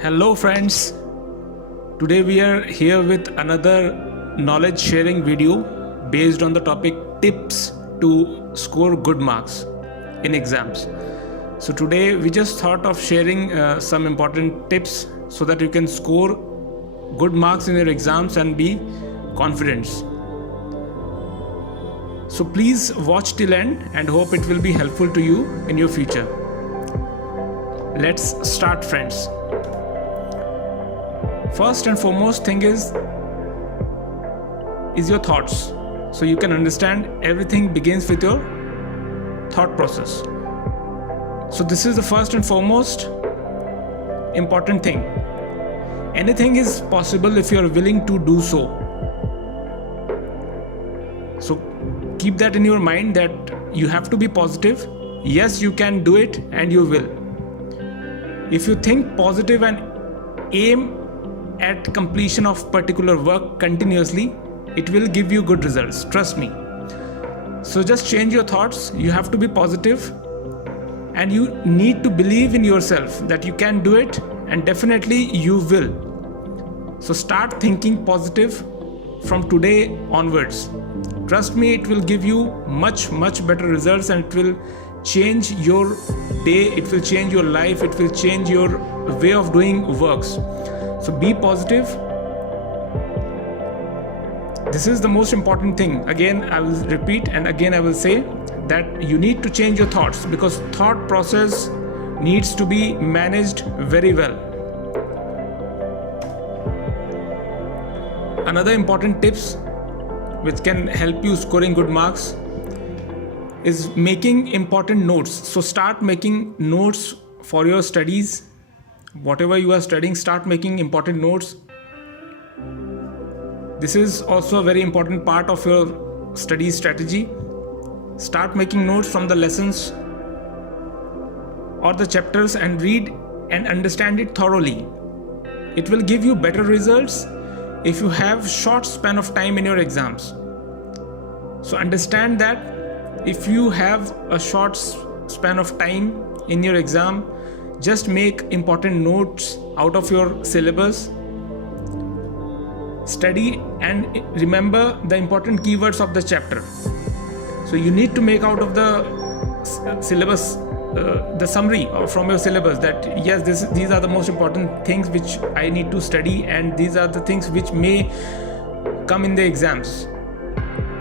Hello friends, today we are here with another knowledge sharing video based on the topic tips to score good marks in exams. So today we just thought of sharing some important tips so that you can score good marks in your exams and be confident. So please watch till end and hope it will be helpful to you in your future. Let's start friends. First and foremost thing is your thoughts. So you can understand everything begins with your thought process. So this is the first and foremost important thing. Anything is possible if you are willing to do so. So keep that in your mind that you have to be positive. Yes, you can do it and you will. If you think positive and aim at completion of particular work continuously, it will give you good results, trust me. So just change your thoughts. You have to be positive and you need to believe in yourself that you can do it, and definitely you will. So start thinking positive from today onwards. Trust me, it will give you much better results, and it will change your day, it will change your life, it will change your way of doing works. So be positive. This is the most important thing. Again, I will repeat and again I will say that you need to change your thoughts, because thought process needs to be managed very well. Another important tips which can help you scoring good marks is making important notes. So start making notes for your studies. Whatever you are studying, start making important notes. This is also a very important part of your study strategy. Start making notes from the lessons or the chapters and read and understand it thoroughly. It will give you better results if you have short span of time in your exams. So understand that if you have a short span of time in your exam, just make important notes out of your syllabus. Study and remember the important keywords of the chapter. So you need to make out of the syllabus the summary from your syllabus that yes, these are the most important things which I need to study, and these are the things which may come in the exams.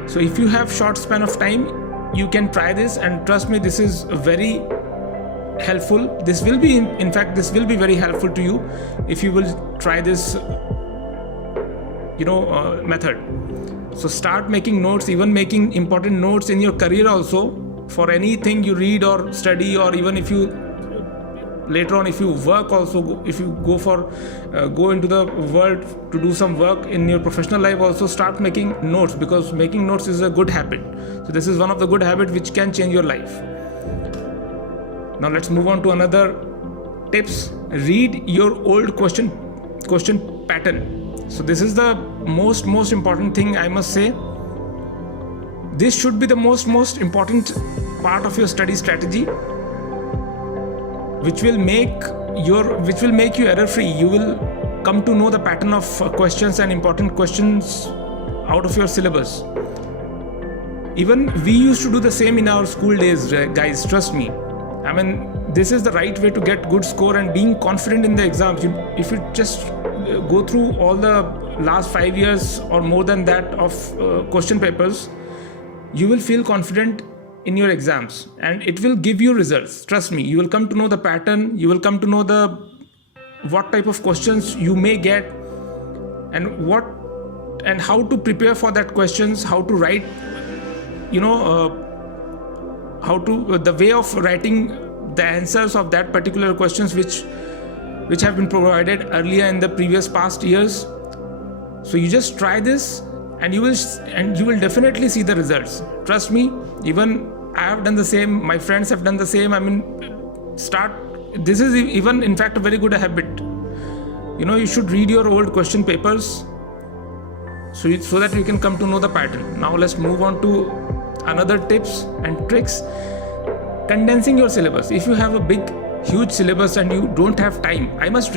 So if you have short span of time, you can try this, and trust me, this is very helpful. This will be this will be very helpful to you if you will try this method. So start making notes, even making important notes in your career also, for anything you read or study, or even if you later on if you work also, if you go into the world to do some work in your professional life also, start making notes, because making notes is a good habit. So this is one of the good habits which can change your life. Now let's move on to another tips. Read your old question pattern. So this is the most important thing, I must say. This should be the most important part of your study strategy, which will make you error free. You will come to know the pattern of questions and important questions out of your syllabus. Even we used to do the same in our school days, guys, trust me. I mean, this is the right way to get good score and being confident in the exams. If you just go through all the last 5 years or more than that of question papers, you will feel confident in your exams and it will give you results. Trust me, you will come to know the pattern, you will come to know what type of questions you may get, and how to prepare for that questions, how to write, the way of writing the answers of that particular questions which have been provided earlier in the previous past years. So you just try this and you will definitely see the results. Trust me, even I have done the same, my friends have done the same. I mean, this is even in fact a very good habit. You should read your old question papers so that you can come to know the pattern. Now let's move on to another tips and tricks. Condensing your syllabus. If you have a huge syllabus and you don't have time, I must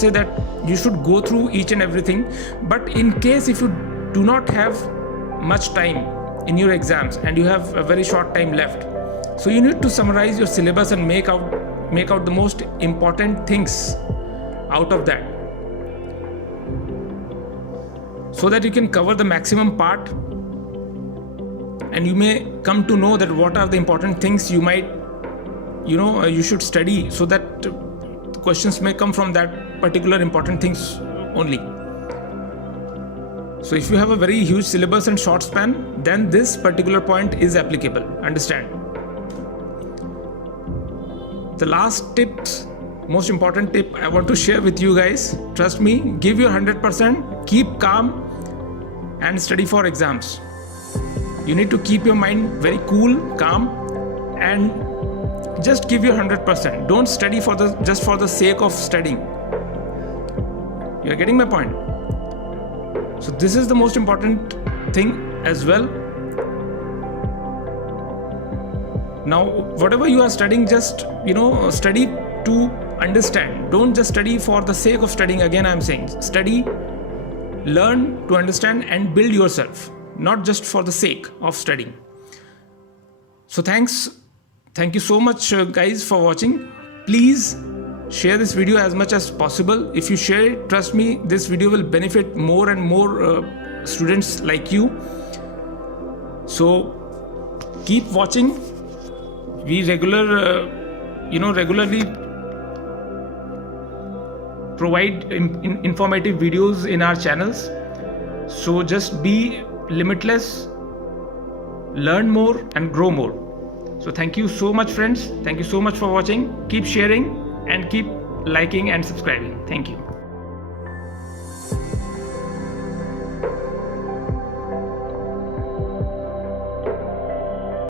say that you should go through each and everything. But in case if you do not have much time in your exams and you have a very short time left, so you need to summarize your syllabus and make out the most important things out of that, so that you can cover the maximum part, and you may come to know that what are the important things you should study, so that questions may come from that particular important things only. So if you have a very huge syllabus and short span, then this particular point is applicable. Understand. The last most important tip I want to share with you guys. Trust me, give your 100%, keep calm and study for exams. You need to keep your mind very cool, calm, and just give your 100%. Don't study just for the sake of studying. You are getting my point? So this is the most important thing as well. Now, whatever you are studying, just study to understand. Don't just study for the sake of studying. Again, I'm saying study, learn to understand and build yourself, not just for the sake of studying. So thank you so much guys for watching. Please share this video as much as possible. If you share it, trust me, this video will benefit more and more students like you. So keep watching. We regularly provide informative videos in our channels. So just be limitless, learn more and grow more. So thank you so much friends. Thank you so much for watching. Keep sharing and keep liking and subscribing. Thank you.